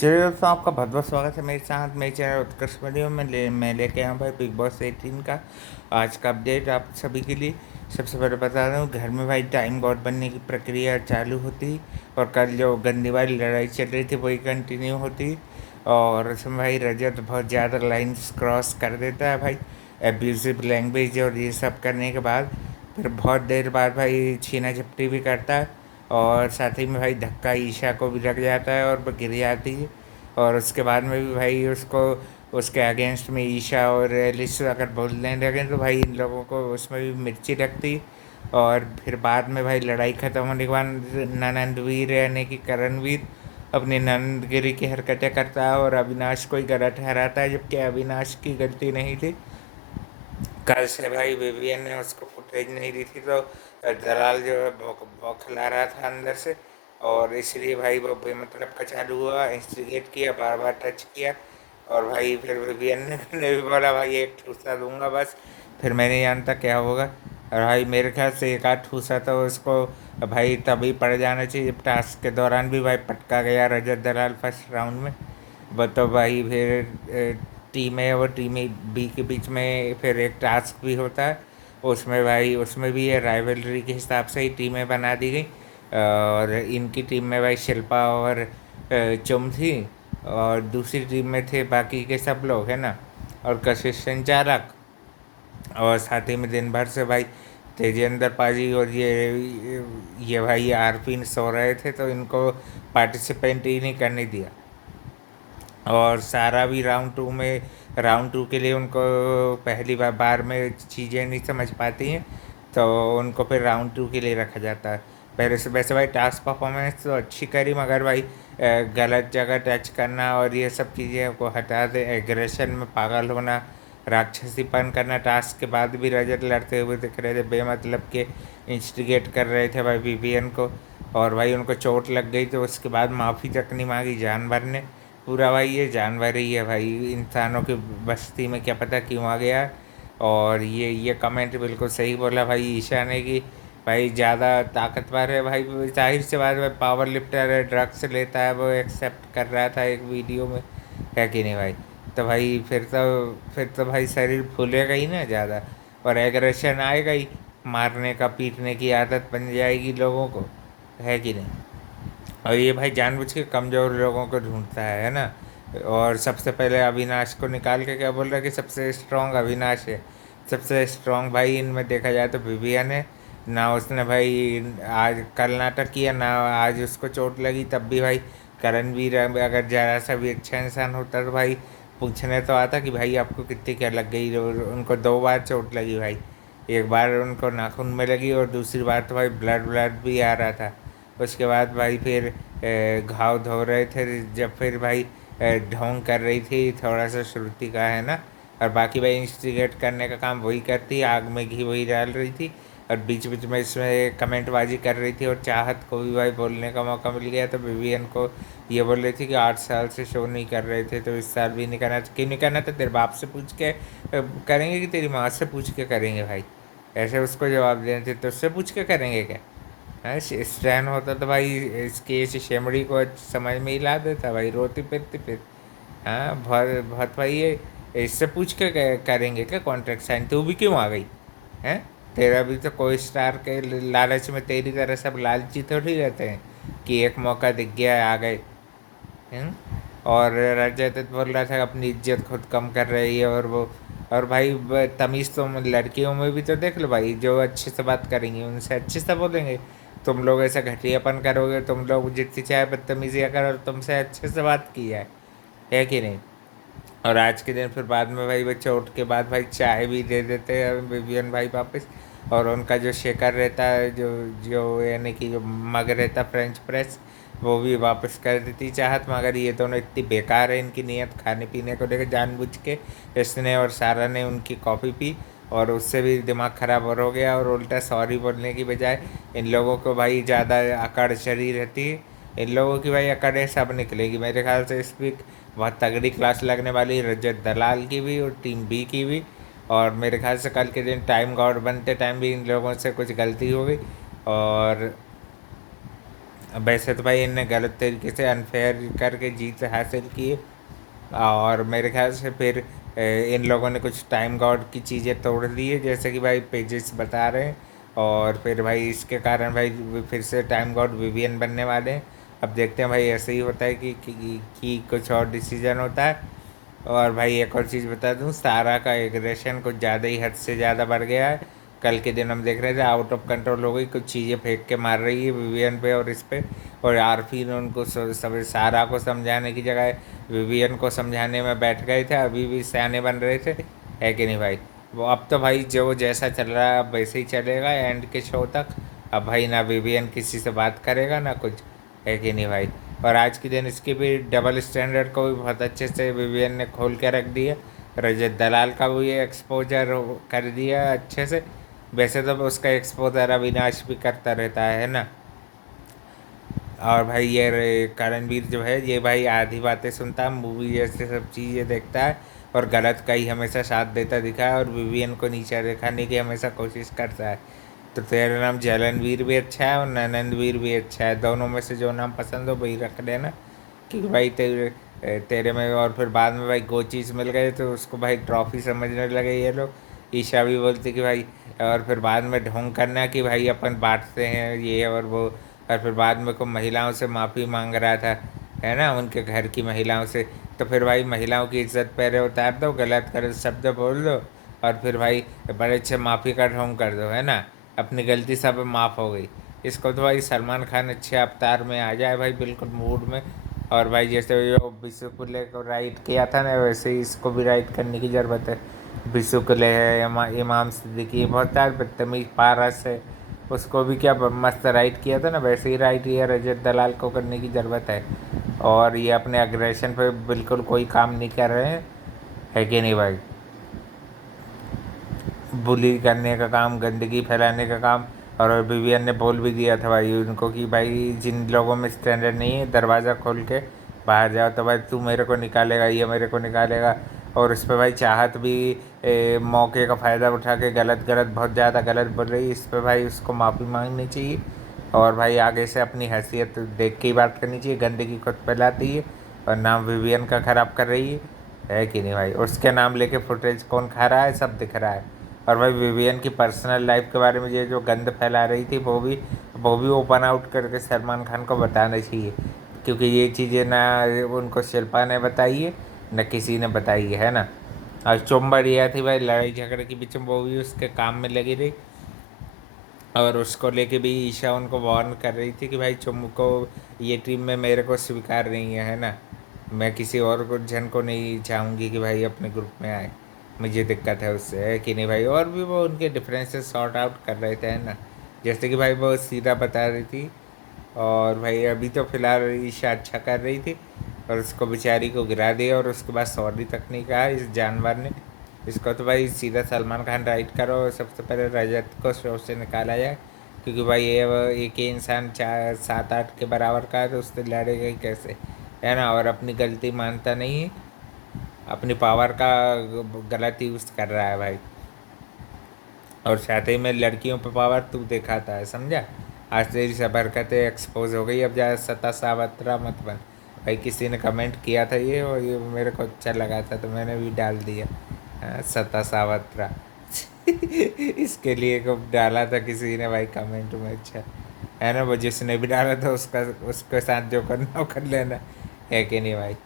चलिए दोस्तों, आपका बहुत बहुत स्वागत है मेरे साथ मेरे चैनल उत्कर्ष वीडियो में। मैं लेके आया हूँ भाई बिग बॉस 18 का आज का अपडेट आप सभी के लिए। सबसे पहले बता रहा हूँ, घर में भाई टाइम गॉड बनने की प्रक्रिया चालू होती और कल जो गंदी वाली लड़ाई चल रही थी वही कंटिन्यू होती। और उसमें भाई रजत बहुत ज़्यादा लाइन्स क्रॉस कर देता है भाई, एब्यूजिव लैंग्वेज और ये सब करने के बाद फिर बहुत देर बाद भाई छीना झपटी भी करता है। और साथ ही में भाई धक्का ईशा को भी लग जाता है और वो गिर जाती है। और उसके बाद में भी भाई उसको उसके अगेंस्ट में ईशा और एलिस अगर बोलने लगे तो भाई इन लोगों को उसमें भी मिर्ची लगती। और फिर बाद में भाई लड़ाई ख़त्म होने के बाद ननंदवीर यानी कि करणवीर अपनी नंदगिरी की हरकतें करता है और अविनाश को ही गलत ठहराता है, जबकि अविनाश की गलती नहीं थी। कल से भाई विवियन ने उसको फुटेज नहीं दी थी तो दलाल जो है बौखला रहा था अंदर से। और इसलिए भाई वो बेमतलब का चालू हुआ, इंस्टिगेट किया, बार बार टच किया। और भाई फिर विवियन ने भी बोला भाई एक ठूसा दूंगा बस, फिर मैं नहीं जानता क्या होगा। और भाई मेरे ख्याल से एक आध ठूसा तो उसको भाई तभी पड़ जाना चाहिए जब टास्क के दौरान भी भाई पटका गया रजत दलाल फर्स्ट राउंड में। वो तो भाई फिर टीम ए और टीम बी के बीच में फिर एक टास्क भी होता है। उसमें भाई उसमें भी ये राइवलरी के हिसाब से ही टीमें बना दी गई। और इनकी टीम में भाई शिल्पा और चुम थी। और दूसरी टीम में थे बाकी के सब लोग है ना, और कशिश संचालक। और साथ ही में दिन भर से भाई तेजेंद्र पाजी और ये भाई आरपी सो रहे थे तो इनको पार्टिसिपेंट ही नहीं करने दिया। और सारा भी राउंड टू के लिए उनको पहली बार में चीज़ें नहीं समझ पाती हैं, तो उनको फिर राउंड टू के लिए रखा जाता है। पहले से वैसे भाई टास्क परफॉर्मेंस तो अच्छी करी, मगर भाई गलत जगह टच करना और ये सब चीज़ें को हटा दे, एग्रेशन में पागल होना, राक्षसीपन करना। टास्क के बाद भी रजत लड़ते हुए दिख रहे थे, बेमतलब के इंस्टिगेट कर रहे थे भाई बीबीएन को। और भाई उनको चोट लग गई तो उसके बाद माफ़ी तक नहीं मांगी जानवर ने। पूरा भाई ये जानवर ही है भाई, इंसानों की बस्ती में क्या पता क्यों आ गया। और ये कमेंट बिल्कुल सही बोला भाई ईशा ने कि भाई ज़्यादा ताकतवर है भाई, जाहिर सी बात है, पावर लिफ्टर है, ड्रग्स लेता है, वो एक्सेप्ट कर रहा था एक वीडियो में, है कि नहीं भाई। तो भाई फिर तो भाई शरीर फूलेगा ही ना ज़्यादा, और एग्रेशन आएगा ही, मारने का पीटने की आदत बन जाएगी लोगों को, है कि नहीं। और ये भाई जानबूझ के कमज़ोर लोगों को ढूंढता है ना। और सबसे पहले अविनाश को निकाल के क्या बोल रहा है कि सबसे स्ट्रांग अविनाश है। सबसे स्ट्रांग भाई इनमें देखा जाए तो विवियन है ना। उसने भाई आज कल नाटक किया ना, आज उसको चोट लगी तब भी भाई करणवीर अगर ज़रा सा भी अच्छा इंसान होता तो भाई पूछने तो आता कि भाई आपको कितनी क्या लग गई। और उनको दो बार चोट लगी भाई, एक बार उनको नाखून में लगी और दूसरी बार तो भाई ब्लड ब्लड भी आ रहा था। उसके बाद भाई फिर घाव धो रहे थे जब फिर भाई ढोंग कर रही थी थोड़ा सा श्रुति का है ना। और बाकी भाई इंस्टिगेट करने का काम वही करती, आग में घी वही डाल रही थी। और बीच बीच में इसमें कमेंटबाजी कर रही थी, और चाहत को भी भाई बोलने का मौका मिल गया तो विवियन को ये बोल रही थी कि 8 साल से शो नहीं कर रहे थे तो इस साल भी नहीं करना, क्यों नहीं करना था, तेरे बाप से पूछ के करेंगे कि तेरी माँ से पूछ के करेंगे भाई। ऐसे उसको जवाब देने थे तो उससे पूछ के करेंगे क्या। हाँ, स्टैन होता तो भाई इसके इस शेमड़ी को समझ में ही ला देता भाई, रोती फिरती फिर। हाँ बहुत बहुत भाई, ये इससे पूछ के करेंगे क्या कॉन्ट्रैक्ट साइन, तू भी क्यों आ गई हैं। तेरा भी तो कोई स्टार के लालच में तेरी तरह सब लालची थोड़ी रहते हैं कि एक मौका दिख गया आ गए। हम्म। और रजत बोल रहा था अपनी इज्जत खुद कम कर रही है और वो। और भाई तमीज़ तो लड़कियों में भी तो देख लो भाई, जो अच्छे से बात करेंगी उनसे अच्छे से बोलेंगे। तुम लोग ऐसा घटियापन करोगे, तुम लोग जितनी चाहे बदतमीजियाँ करो, तुमसे अच्छे से बात की है कि नहीं। और आज के दिन फिर बाद में भाई वो चोट के बाद भाई चाय भी दे देते हैं विवियन भाई वापस। और उनका जो शेकर रहता है, जो जो यानी कि जो मग रहता फ्रेंच प्रेस, वो भी वापस कर देती चाहत। मगर ये दोनों इतनी बेकार है इनकी नीयत खाने पीने को लेकर, जानबूझ के इसने और सारा ने उनकी कॉफ़ी पी और उससे भी दिमाग ख़राब हो गया। और उल्टा सॉरी बोलने की बजाय इन लोगों को भाई ज़्यादा अकड़ चढ़ी रहती है। इन लोगों की भाई अकड़ें सब निकलेगी मेरे ख्याल से इस वीक। बहुत तगड़ी क्लास लगने वाली रजत दलाल की भी और टीम बी की भी। और मेरे ख्याल से कल के दिन टाइम गॉड बनते टाइम भी इन लोगों से कुछ गलती हो गई। और वैसे तो भाई इनने गलत तरीके से अनफेयर करके जीत हासिल की है। और मेरे ख्याल से फिर इन लोगों ने कुछ टाइम गॉड की चीज़ें तोड़ दी है, जैसे कि भाई पेजेस बता रहे हैं। और फिर भाई इसके कारण भाई फिर से टाइम गॉड विवियन बनने वाले हैं। अब देखते हैं भाई, ऐसे ही होता है कि कुछ और डिसीजन होता है। और भाई एक और चीज़ बता दूं, सारा का एग्रेशन कुछ ज़्यादा ही हद से ज़्यादा बढ़ गया है। कल के दिन हम देख रहे थे आउट ऑफ कंट्रोल हो गई, कुछ चीज़ें फेंक के मार रही है विवियन पे और इस पे। और आरफी ने उनको सब सारा को समझाने की जगह विवियन को समझाने में बैठ गए थे, अभी भी सयाने बन रहे थे। है कि नहीं भाई? वो अब तो भाई जो जैसा चल रहा है अब वैसे ही चलेगा एंड के शो तक। अब भाई ना विवियन किसी से बात करेगा ना कुछ। है कि नहीं भाई? और आज के दिन इसकी भी डबल स्टैंडर्ड को भी बहुत अच्छे से विवियन ने खोल के रख दिया। रजत दलाल का भी एक्सपोजर कर दिया अच्छे से। वैसे तो उसका एक्सपोजर अविनाश भी करता रहता है ना। और भाई ये करणवीर जो है ये भाई आधी बातें सुनता है, मूवी जैसे सब चीज़ें देखता है और गलत का ही हमेशा साथ देता दिखा है और विवियन को नीचा दिखाने की हमेशा कोशिश करता है। तो तेरा नाम जलनवीर भी अच्छा है और ननंदवीर भी अच्छा है, दोनों में से जो नाम पसंद हो वही रख देना। क्योंकि भाई तेरे में और फिर बाद में भाई गोचीज मिल गए तो उसको भाई ट्रॉफी समझने लगे ये लोग। ईशा भी बोलती कि भाई, और फिर बाद में ढोंग करना कि भाई अपन बांटते हैं ये और वो। और फिर बाद में को महिलाओं से माफ़ी मांग रहा था, है ना, उनके घर की महिलाओं से। तो फिर भाई महिलाओं की इज्जत पैरे उतार दो, गलत गलत शब्द बोल दो और फिर भाई बड़े अच्छे माफ़ी का ढोंग कर दो, है ना। अपनी गलती सब माफ़ हो गई। इसको तो भाई सलमान खान अच्छे अवतार में आ जाए भाई, बिल्कुल मूड में। और भाई जैसे जो बिस्कुले को राइट किया था ना, वैसे ही इसको भी राइट करने की ज़रूरत है। बिस्कुले है, इमाम सिद्दीकी बहुत सारे बदतमीज पारस है, उसको भी क्या मस्त राइट किया था ना, वैसे ही राइट ये रजत दलाल को करने की ज़रूरत है। और ये अपने अग्रेशन पे बिल्कुल कोई काम नहीं कर रहे हैं। है कि नहीं भाई? बुली करने का काम, गंदगी फैलाने का काम। और विवियन ने बोल भी दिया था भाई उनको कि भाई जिन लोगों में स्टैंडर्ड नहीं है दरवाज़ा खोल के बाहर जाओ, तो भाई तू मेरे को निकालेगा, ये मेरे को निकालेगा। और उस पर भाई चाहत भी मौके का फ़ायदा उठा के गलत गलत बहुत ज़्यादा गलत बोल रही है। इस पर भाई उसको माफ़ी मांगनी चाहिए। और भाई आगे से अपनी हैसियत देख के ही बात करनी चाहिए, गंदगी खुद फैलाती है और नाम विवियन का ख़राब कर रही है। है कि नहीं भाई? उसके नाम लेके फुटेज कौन खा रहा है, सब दिख रहा है। और भाई विवियन की पर्सनल लाइफ के बारे में ये जो गंद फैला रही थी वो भी ओपन आउट करके सलमान खान को बताना चाहिए। क्योंकि ये चीज़ें ना उनको शिल्पा ने बताई है न किसी ने बताई है ना। और चुम्बर यह थी भाई लड़ाई झगड़े के बीच में वो भी उसके काम में लगी रही। और उसको लेके भी ईशा उनको वार्न कर रही थी कि भाई चुम को ये टीम में मेरे को स्वीकार नहीं है ना। मैं किसी और को जन को नहीं चाहूँगी कि भाई अपने ग्रुप में आए, मुझे दिक्कत है उससे। है कि नहीं भाई? और भी वो उनके डिफरेंसेस सॉर्ट आउट कर रहे थे, है ना। जैसे कि भाई वो सीधा बता रही थी। और भाई अभी तो फिलहाल ईशा अच्छा कर रही थी और उसको बेचारी को गिरा दिया और उसके बाद सॉरी तक नहीं कहा इस जानवर ने। इसको तो भाई सीधा सलमान खान राइट करो, सबसे पहले रजत को शो से निकाला जाए। क्योंकि भाई ये एक ही इंसान 4 7 8 के बराबर का है तो उससे लड़ेगा ही कैसे, है ना। और अपनी गलती मानता नहीं है, अपनी पावर का गलत यूज़ कर रहा है भाई। और साथ ही में लड़कियों पे पावर तू दिखाता है, समझा। आज तेरी सब हरकतें एक्सपोज हो गई, अब जा सता सावत्रा मत बन। भाई किसी ने कमेंट किया था ये और ये मेरे को अच्छा लगा था तो मैंने भी डाल दिया। हाँ, सता सावत्रा। इसके लिए को डाला था किसी ने भाई कमेंट में, अच्छा है ना। वो जिसने भी डाला था उसका उसके साथ जो करना वो कर लेना। है कि नहीं भाई?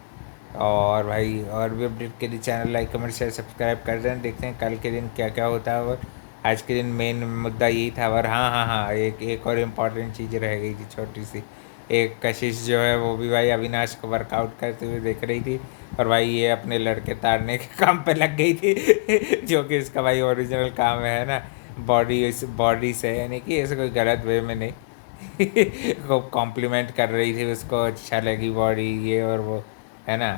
और भाई और भी अपडेट के लिए channel like comment share subscribe कर दें। देखते हैं कल के दिन क्या क्या होता है। और आज के दिन मेन मुद्दा यही था। और हाँ हाँ हाँ, एक और इम्पॉर्टेंट चीज़ रह गई थी छोटी सी। एक कशिश जो है वो भी भाई अविनाश को वर्कआउट करते हुए देख रही थी। और भाई ये अपने लड़के तारने के काम पे लग गई थी जो कि इसका भाई ओरिजिनल काम है ना। बॉडी से, यानी कि ऐसे कोई गलत वे में नहीं। को कॉम्प्लीमेंट कर रही थी, उसको अच्छा लगी बॉडी ये और वो, है ना।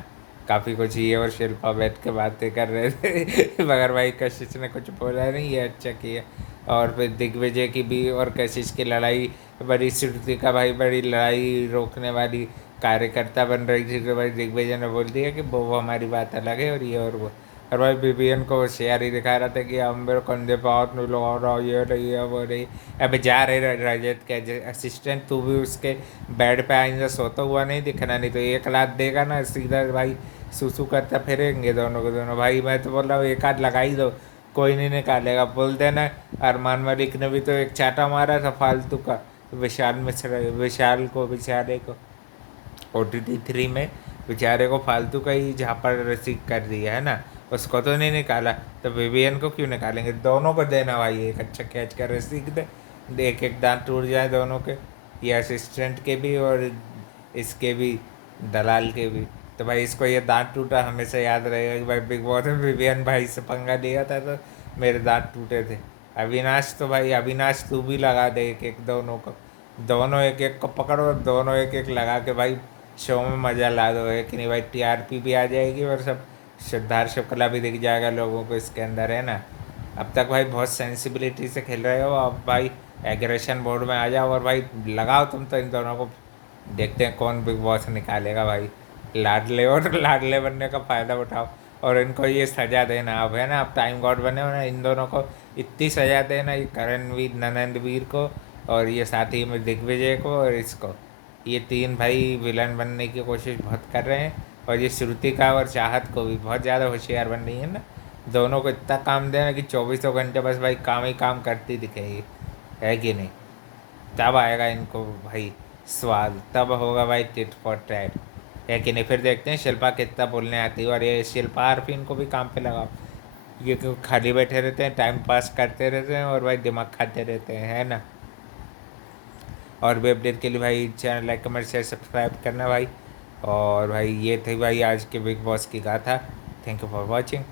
काफ़ी कुछ ये और शिल्पा बैठ के बातें कर रहे थे मगर भाई कशिश ने कुछ बोला नहीं, ये अच्छा किया। और फिर दिग्विजय की भी और कशिश की लड़ाई, बड़ी श्रुति का भाई बड़ी लड़ाई रोकने वाली कार्यकर्ता बन रही थी तो भाई दिग्विजय ने बोल दिया कि वो हमारी बात अलग है और ये और वो। और भाई बीबीएन को होशियार ही दिखा रहा था कि अब मेरे कंधे पे हाथ नहीं लगा रहा, ये नहीं है वो नहीं। अब जा रहे रजत के असिस्टेंट, तू भी उसके बेड पे आइंदा सोता हुआ नहीं दिखना, नहीं तो एक लात देगा ना सीधा भाई सुसु करता फिरेंगे दोनों को दोनों। भाई मैं तो बोल रहा हूँ एक आध लगा ही दो, कोई नहीं निकालेगा। बोल देना अरमान मलिक ने भी तो एक चाटा मारा था फालतू का विशाल मिश्रा, विशाल को, बेचारे को OTT 3 में बेचारे को फालतू का ही झापड़ रसीद कर दिया है ना, उसको तो नहीं निकाला। तो बीबीएन को क्यों निकालेंगे? दोनों को देना भाई एक अच्छा कैच का रसीद दे, एक एक दांत टूट जाए दोनों के, ये असिस्टेंट के भी और इसके भी, दलाल के भी। तो भाई इसको ये दांत टूटा हमेशा याद रहेगा कि भाई बिग बॉस में बीबीएन भाई से पंगा लिया था तो मेरे दांत टूटे थे। अविनाश तो भाई, अविनाश तू भी लगा दे एक एक दोनों को, दोनों एक एक को पकड़ो और दोनों एक एक लगा के भाई शो में मज़ा ला दो, है कि नहीं भाई? TRP भी आ जाएगी और सब सिद्धार्थ शुक्ला भी दिख जाएगा लोगों को इसके अंदर, है ना। अब तक भाई बहुत सेंसिबिलिटी से खेल रहे हो, अब भाई एग्रेशन बोर्ड में आ जाओ और भाई लगाओ तुम तो इन दोनों को, देखते हैं कौन बिग बॉस निकालेगा भाई। लाडले और लाडले बनने का फ़ायदा उठाओ और इनको ये सज़ा देना अब, है ना। अब टाइम गॉड बने हो ना, इन दोनों को इतनी सज़ा देना, ये करणवीर, ननंदवीर को और ये साथी में दिग्विजय को और इसको, ये तीन भाई विलन बनने की कोशिश बहुत कर रहे हैं। और ये श्रुतिका और चाहत को भी बहुत ज़्यादा होशियार बन रही है ना, दोनों को इतना काम देना कि 24 घंटे बस भाई काम ही काम करती दिखेगी, है कि नहीं? तब आएगा इनको भाई स्वाद, तब होगा भाई टिट फॉर टैट, है कि नहीं? फिर देखते हैं शिल्पा कितना बोलने आती है, और ये शिल्पा आरपी इनको भी काम पे लगाओ, ये क्यों खाली बैठे रहते हैं, टाइम पास करते रहते हैं और भाई दिमाग खाते रहते हैं, है ना। और भी अपडेट के लिए भाई channel like comment share subscribe करना भाई। और भाई ये थे भाई आज के बिग बॉस की गाथा। Thank you for watching.